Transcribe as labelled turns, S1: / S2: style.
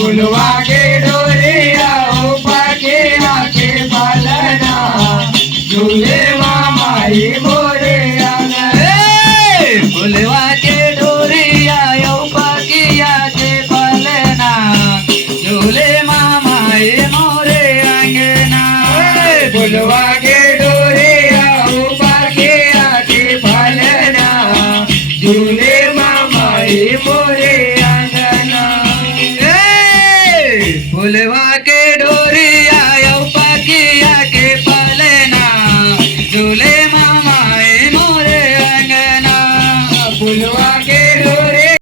S1: फुलवा के डोरे आओ बाकिया के पलना। झूले मामाई मोरे फुलवा के डोरे आयो बाकिया के पलना। झूले मामाई मोरे अंगना फुलवा के डोरे आओ बाके आके फलना झूले मामाई मोरे भूलवा के डोरिया पकिया के पलना झूले मामा मोरे अंगना भूलवा